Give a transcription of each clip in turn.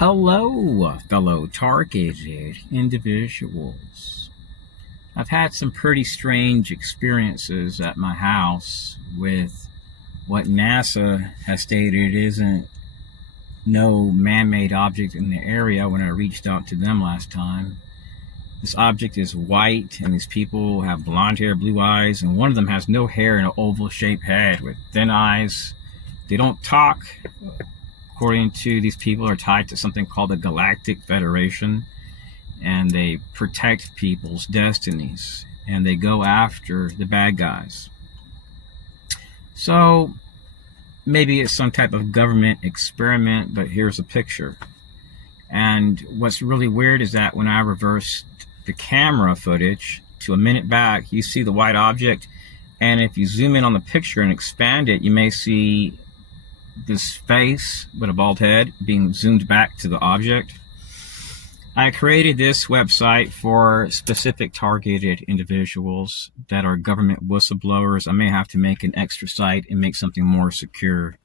Hello, fellow targeted individuals. I've had some pretty strange experiences at my house with what NASA has stated isn't no man-made object in the area when I reached out to them last time. This object is white, and these people have blonde hair, blue eyes, and one of them has no hair and an oval-shaped head with thin eyes. They don't talk. According to these people, are tied to something called the Galactic Federation, and they protect people's destinies, and they go after the bad guys. So maybe it's some type of government experiment, but here's a picture. And what's really weird is that when I reversed the camera footage to a minute back, you see the white object, and if you zoom in on the picture and expand it, you may see this face with a bald head being zoomed back to the object. I created this website for specific targeted individuals that are government whistleblowers. I may have to make an extra site and make something more secure,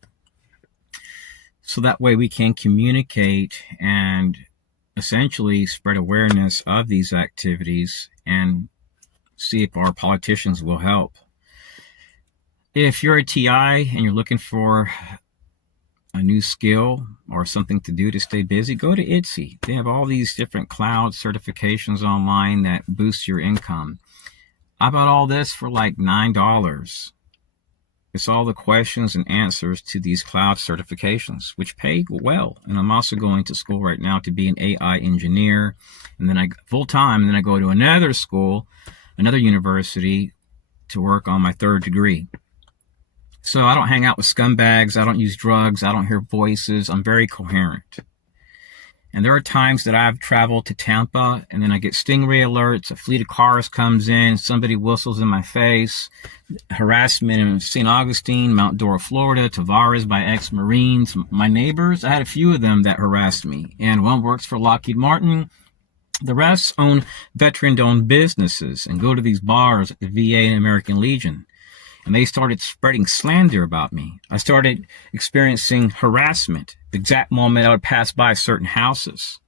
so that way we can communicate and essentially spread awareness of these activities and see if our politicians will help. If you're a TI and you're looking for a new skill or something to do to stay busy, go to Etsy. They have all these different cloud certifications online that boost your income. I bought all this for like $9. It's all the questions and answers to these cloud certifications, which pay well. And I'm also going to school right now to be an AI engineer, and then I full-time, and then I go to another school, another university, to work on my third degree. So I don't hang out with scumbags, I don't use drugs, I don't hear voices, I'm very coherent. And there are times that I've traveled to Tampa, and then I get stingray alerts, a fleet of cars comes in, somebody whistles in my face, harassment in St. Augustine, Mount Dora, Florida, Tavares by ex-Marines. My neighbors, I had a few of them that harassed me, and one works for Lockheed Martin. The rest own veteran-owned businesses and go to these bars at the VA and American Legion. And they started spreading slander about me. I started experiencing harassment the exact moment I would pass by certain houses.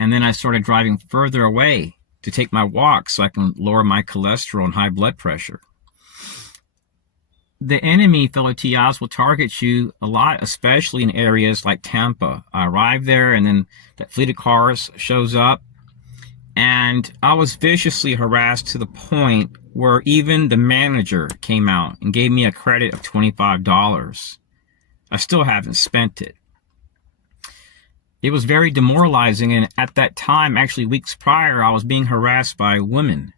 And then I started driving further away to take my walk so I can lower my cholesterol and high blood pressure. The enemy, fellow TIs, will target you a lot, especially in areas like Tampa. I arrived there, and then that fleet of cars shows up, and I was viciously harassed to the point where even the manager came out and gave me a credit of $25. I still haven't spent it. It was very demoralizing, and at that time, actually weeks prior, I was being harassed by women.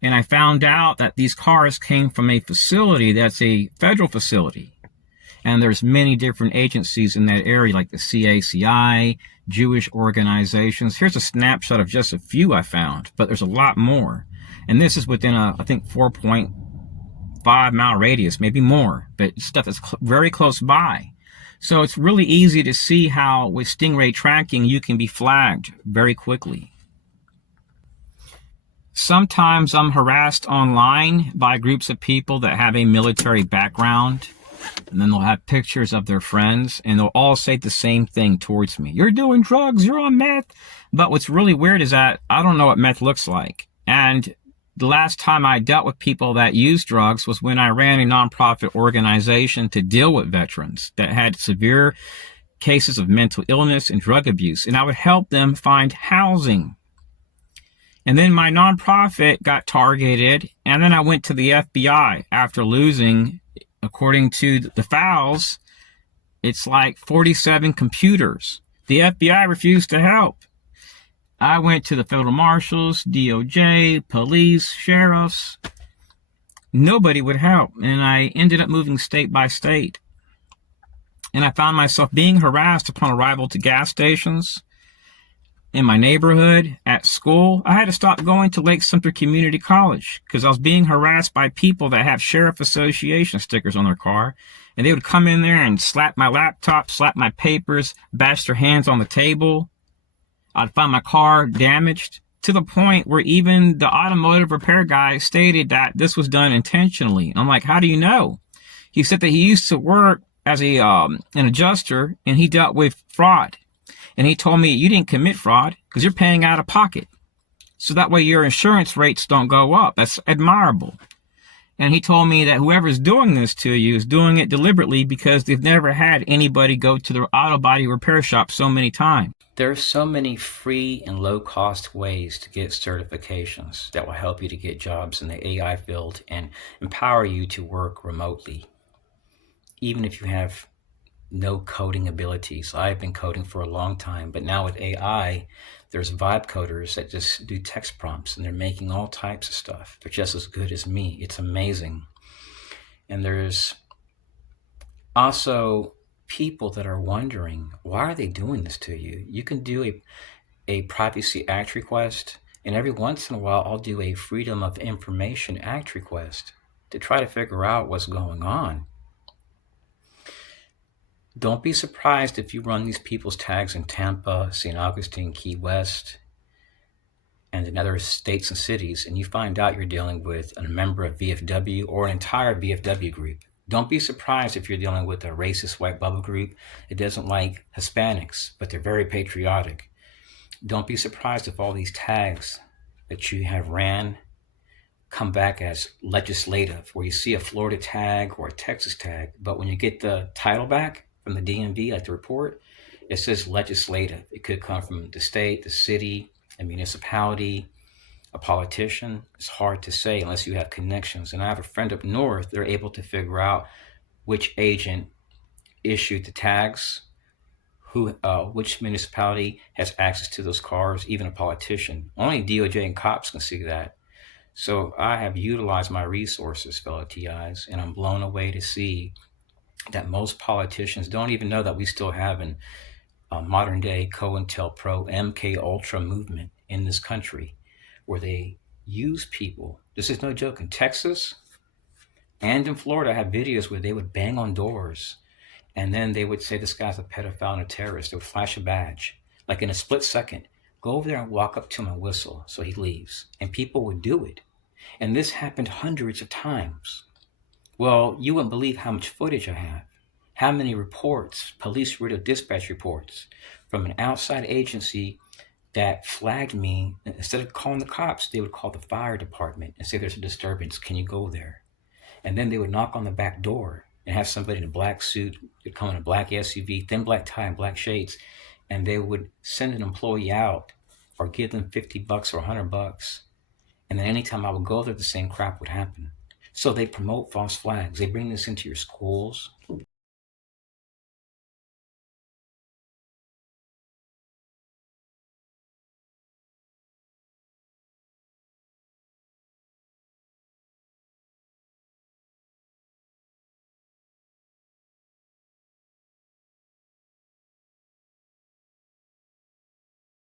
And I found out that these cars came from a facility that's a federal facility. And there's many different agencies in that area, like the CACI, Jewish organizations. Here's a snapshot of just a few I found, but there's a lot more. And this is within a, I think, 4.5 mile radius, maybe more, but stuff that's very close by. So it's really easy to see how with stingray tracking, you can be flagged very quickly. Sometimes I'm harassed online by groups of people that have a military background, and then they'll have pictures of their friends, and they'll all say the same thing towards me. You're doing drugs, you're on meth. But what's really weird is that I don't know what meth looks like. And the last time I dealt with people that use drugs was when I ran a nonprofit organization to deal with veterans that had severe cases of mental illness and drug abuse. And I would help them find housing. And then my nonprofit got targeted, and then I went to the FBI after losing, according to the files, it's like 47 computers. The FBI refused to help. I went to the federal marshals, DOJ, police, sheriffs. Nobody would help, and I ended up moving state by state. And I found myself being harassed upon arrival to gas stations, in my neighborhood, at school. I had to stop going to Lake Sumter Community College because I was being harassed by people that have Sheriff Association stickers on their car. And they would come in there and slap my laptop, slap my papers, bash their hands on the table. I'd find my car damaged to the point where even the automotive repair guy stated that this was done intentionally. I'm like, how do you know? He said that he used to work as an adjuster, and he dealt with fraud. And he told me, you didn't commit fraud because you're paying out of pocket. So that way your insurance rates don't go up. That's admirable. And he told me that whoever's doing this to you is doing it deliberately because they've never had anybody go to the auto body repair shop so many times. There are so many free and low-cost ways to get certifications that will help you to get jobs in the AI field and empower you to work remotely, even if you have no coding abilities. I've been coding for a long time, but now with AI, there's vibe coders that just do text prompts and they're making all types of stuff. They're just as good as me. It's amazing. And there's also people that are wondering, why are they doing this to you? You can do a Privacy Act request, and every once in a while I'll do a Freedom of Information Act request to try to figure out what's going on. Don't be surprised if you run these people's tags in Tampa, St. Augustine, Key West, and in other states and cities, and you find out you're dealing with a member of VFW or an entire VFW group. Don't be surprised if you're dealing with a racist white bubble group that doesn't like Hispanics, but they're very patriotic. Don't be surprised if all these tags that you have ran come back as legislative, where you see a Florida tag or a Texas tag, but when you get the title back from the DMV, like the report, it says legislative. It could come from the state, the city, a municipality, a politician. It's hard to say unless you have connections. And I have a friend up north, they're able to figure out which agent issued the tags, which municipality has access to those cars, even a politician. Only DOJ and cops can see that. So I have utilized my resources, fellow TIs, and I'm blown away to see that most politicians don't even know that we still have an modern day COINTELPRO MK Ultra movement in this country, where they use people. This is no joke. In Texas and in Florida, I have videos where they would bang on doors and then they would say this guy's a pedophile and a terrorist. They would flash a badge, like in a split second. Go over there and walk up to him and whistle so he leaves. And people would do it. And this happened hundreds of times. Well, you wouldn't believe how much footage I have. How many reports, police radio dispatch reports from an outside agency that flagged me. Instead of calling the cops, they would call the fire department and say there's a disturbance. Can you go there? And then they would knock on the back door and have somebody in a black suit, they'd come in a black SUV, thin black tie and black shades, and they would send an employee out or give them $50 or $100. And then anytime I would go there, the same crap would happen. So they promote false flags. They bring this into your schools.